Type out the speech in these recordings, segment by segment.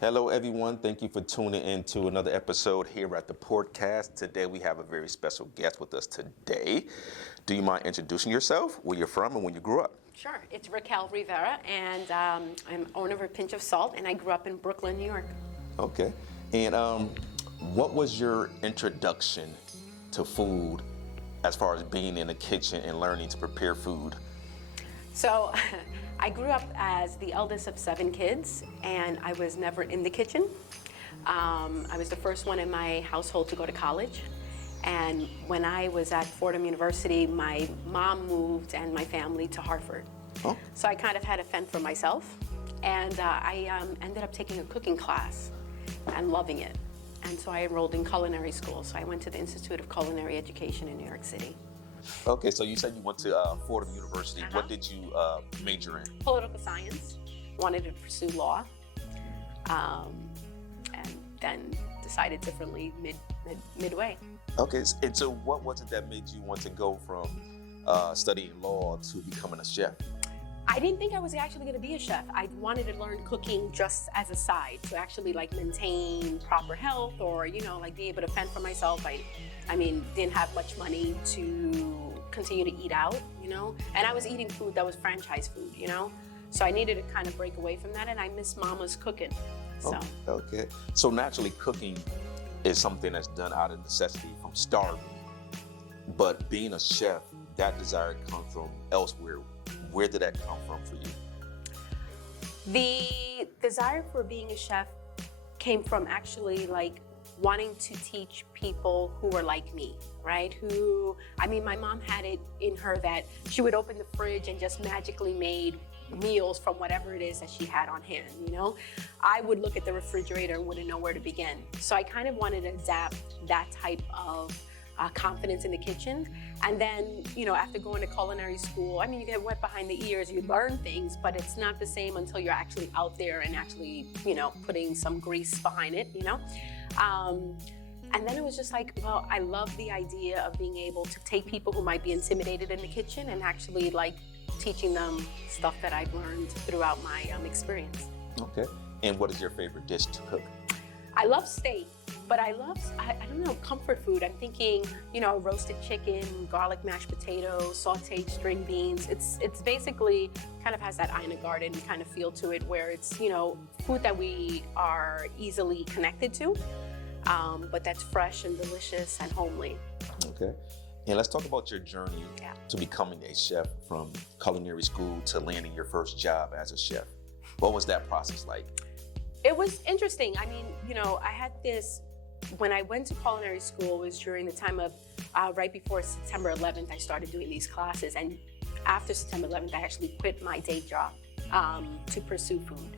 Hello, everyone. Thank you for tuning in to another episode here at the Portcast. Today, we have a very special guest with us today. Do you mind introducing yourself, where you're from, and when you grew up? Sure. It's Raquel Rivera, and I'm owner of A Pinch of Salt, and I grew up in Brooklyn, New York. Okay. And what was your introduction to food as far as being in the kitchen and learning to prepare food? So I grew up as the eldest of 7 kids, and I was never in the kitchen. I was the first one in my household to go to college. And when I was at Fordham University, my mom moved and my family to Hartford. Oh. So I kind of had to fend for myself. And I ended up taking a cooking class and loving it. And so I enrolled in culinary school. So I went to the Institute of Culinary Education in New York City. Okay, so you said you went to Fordham University. What did you major in? Political science. Wanted to pursue law. And then decided differently midway. Okay, and so what was it that made you want to go from studying law to becoming a chef? I didn't think I was actually going to be a chef. I wanted to learn cooking just as a side to actually maintain proper health or, be able to fend for myself. I mean, didn't have much money to continue to eat out, and I was eating food that was franchise food, So I needed to kind of break away from that, and I miss mama's cooking. So. Okay. So naturally cooking is something that's done out of necessity from starving. But being a chef, that desire comes from elsewhere. Where did that come from for you? The desire for being a chef came from actually wanting to teach people who were like me, right? My mom had it in her that she would open the fridge and just magically made meals from whatever it is that she had on hand, I would look at the refrigerator and wouldn't know where to begin. So I kind of wanted to adapt that type of confidence in the kitchen. And then, after going to culinary school, you get wet behind the ears, you learn things, but it's not the same until you're actually out there and actually, putting some grease behind it, And then it was just I love the idea of being able to take people who might be intimidated in the kitchen and actually teaching them stuff that I've learned throughout my experience. Okay. And what is your favorite dish to cook? I love steak, but I don't know, comfort food. I'm thinking, roasted chicken, garlic mashed potatoes, sauteed string beans. It's basically kind of has that Ina Garden kind of feel to it where it's, food that we are easily connected to, but that's fresh and delicious and homely. Okay. And let's talk about your journey to becoming a chef from culinary school to landing your first job as a chef. What was that process like? It was interesting. I had this, when I went to culinary school, it was during the time of, right before September 11th, I started doing these classes. And after September 11th, I actually quit my day job to pursue food.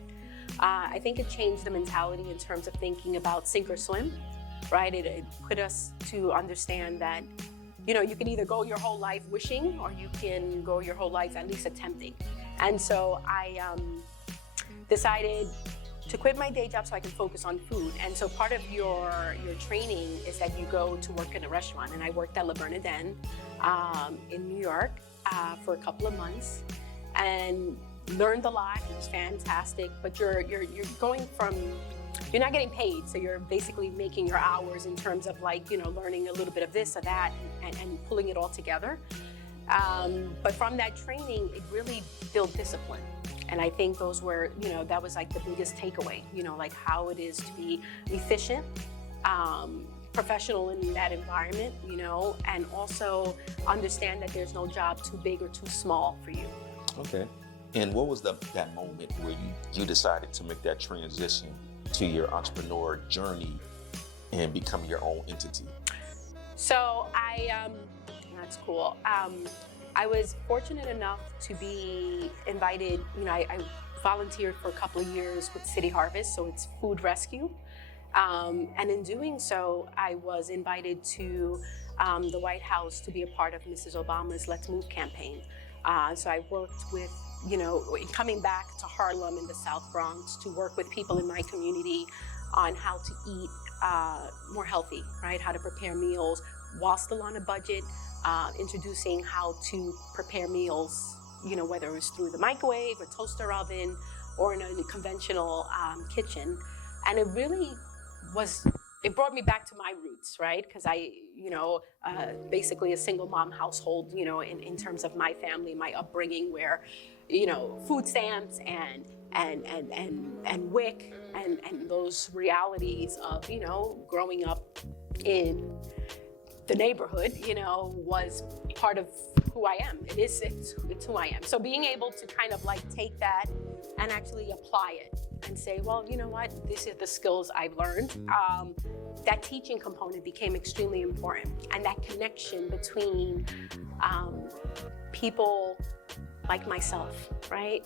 I think it changed the mentality in terms of thinking about sink or swim, right? It put us to understand that you can either go your whole life wishing or you can go your whole life at least attempting. And so I decided to quit my day job so I can focus on food. And so part of your training is that you go to work in a restaurant. And I worked at Le Bernardin in New York for a couple of months and learned a lot. It was fantastic, but you're going from, you're not getting paid, so you're basically making your hours in terms of learning a little bit of this or that and pulling it all together. But from that training, it really built discipline. And I think those were, that was the biggest takeaway, how it is to be efficient, professional in that environment, and also understand that there's no job too big or too small for you. Okay. And what was that moment where you decided to make that transition to your entrepreneur journey and become your own entity? So that's cool. I was fortunate enough to be invited, I volunteered for a couple of years with City Harvest, so it's food rescue. And in doing so, I was invited to the White House to be a part of Mrs. Obama's Let's Move campaign. So I worked with, coming back to Harlem in the South Bronx to work with people in my community on how to eat more healthy, right? How to prepare meals while still on a budget, introducing how to prepare meals, whether it was through the microwave or toaster oven or in a conventional kitchen. And it really it brought me back to my roots, right? Because basically a single mom household, in terms of my family, my upbringing, where, food stamps and WIC and those realities of, growing up in the neighborhood, was part of who I am. It's who I am. So being able to kind of like take that and actually apply it and say, well, you know what, these are the skills I've learned. That teaching component became extremely important. And that connection between people like myself, right?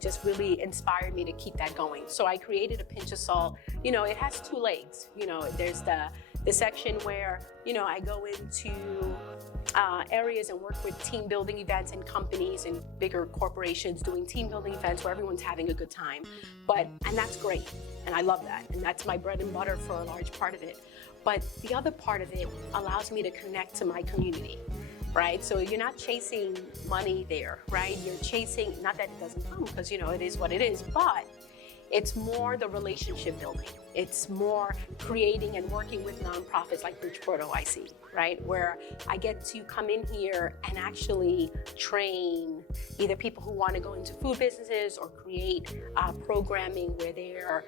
Just really inspired me to keep that going. So I created a pinch of salt. It has two legs. There's the section where, I go into areas and work with team building events and companies and bigger corporations doing team building events where everyone's having a good time. And that's great. And I love that. And that's my bread and butter for a large part of it. But the other part of it allows me to connect to my community, right? So you're not chasing money there, right? You're chasing, not that it doesn't come, because, it is what it is, but it's more the relationship building. It's more creating and working with nonprofits like Bridgeport OIC, right? Where I get to come in here and actually train either people who want to go into food businesses or create programming where they're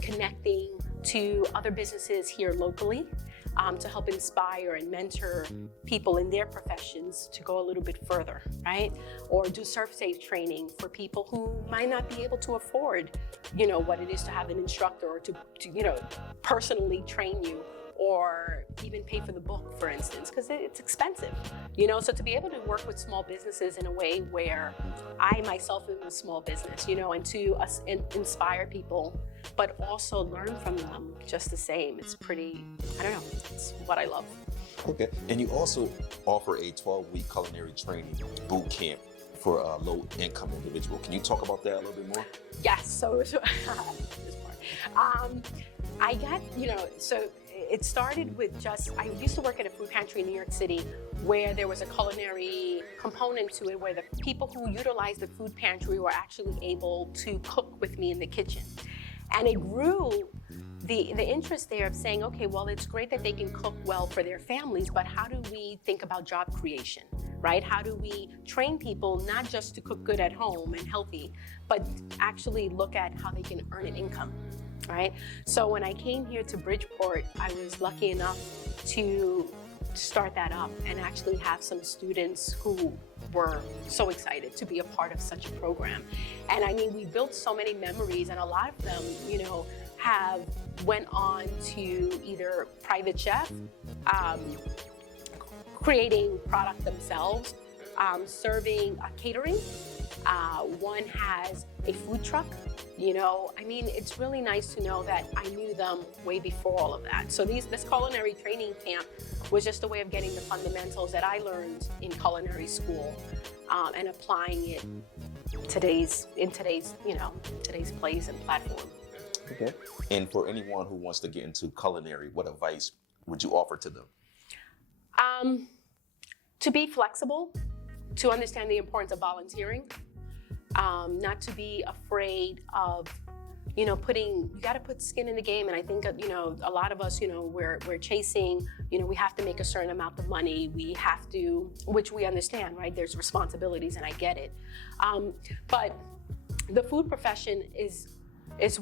connecting to other businesses here locally to help inspire and mentor people in their professions to go a little bit further, right? Or do surf safe training for people who might not be able to afford, what it is to have an instructor or to personally train you, or even pay for the book, for instance, because it's expensive, So to be able to work with small businesses in a way where I myself am a small business, and to inspire people, but also learn from them just the same. It's pretty, it's what I love. Okay. And you also offer a 12-week culinary training boot camp for a low-income individual. Can you talk about that a little bit more? Yes. So this part. I got, so it started with I used to work at a food pantry in New York City where there was a culinary component to it, where the people who utilized the food pantry were actually able to cook with me in the kitchen. And it grew the interest there of saying, okay, well, it's great that they can cook well for their families, but how do we think about job creation, right? How do we train people not just to cook good at home and healthy, but actually look at how they can earn an income, right? So when I came here to Bridgeport, I was lucky enough to start that up and actually have some students who were so excited to be a part of such a program. And we built so many memories, and a lot of them, have went on to either private chef, creating product themselves, serving catering. One has a food truck. It's really nice to know that I knew them way before all of that. So this culinary training camp was just a way of getting the fundamentals that I learned in culinary school and applying it in today's place and platform. Okay. And for anyone who wants to get into culinary, what advice would you offer to them? To be flexible, to understand the importance of volunteering, not to be afraid of, you got to put skin in the game. And I think, a lot of us, we're chasing, we have to make a certain amount of money. We have to, which we understand, right? There's responsibilities, and I get it. But the food profession is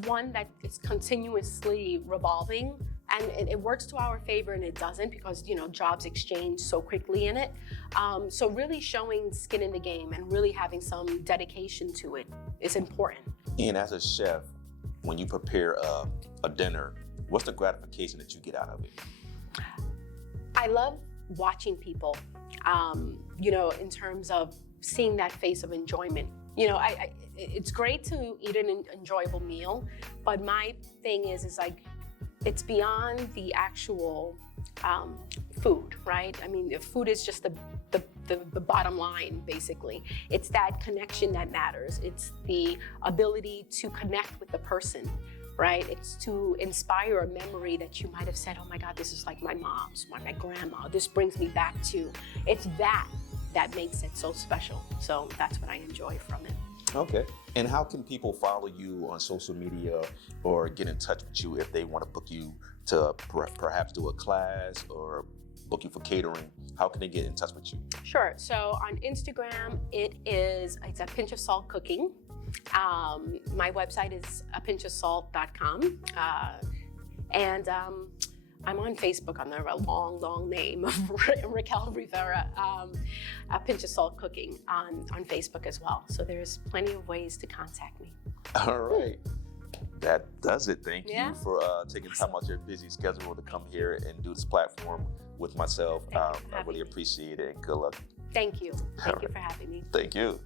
one that is continuously revolving, and it works to our favor and it doesn't, because jobs exchange so quickly in it. So really showing skin in the game and really having some dedication to it is important. And as a chef, when you prepare a dinner, what's the gratification that you get out of it? I love watching people, in terms of seeing that face of enjoyment. It's great to eat an enjoyable meal, but my thing is like, it's beyond the actual food, right? The food is just the bottom line, basically. It's that connection that matters. It's the ability to connect with the person, right? It's to inspire a memory that you might have said, oh my God, this is like my mom's, my grandma. This brings me back to. It's that makes it so special. So that's what I enjoy from it. Okay. And how can people follow you on social media or get in touch with you if they want to book you to perhaps do a class or book you for catering? How can they get in touch with you? Sure. So on Instagram, it's a pinch of salt cooking. My website is apinchofsalt.com. And I'm on Facebook under a long name of Raquel Rivera, A Pinch of Salt Cooking on Facebook as well. So there's plenty of ways to contact me. All right. That does it. Thank Yeah. you for taking time out your busy schedule to come here and do this platform with myself. Thank you for I having really me. appreciate it, and good luck. Thank you. All Thank you right. for having me. Thank you.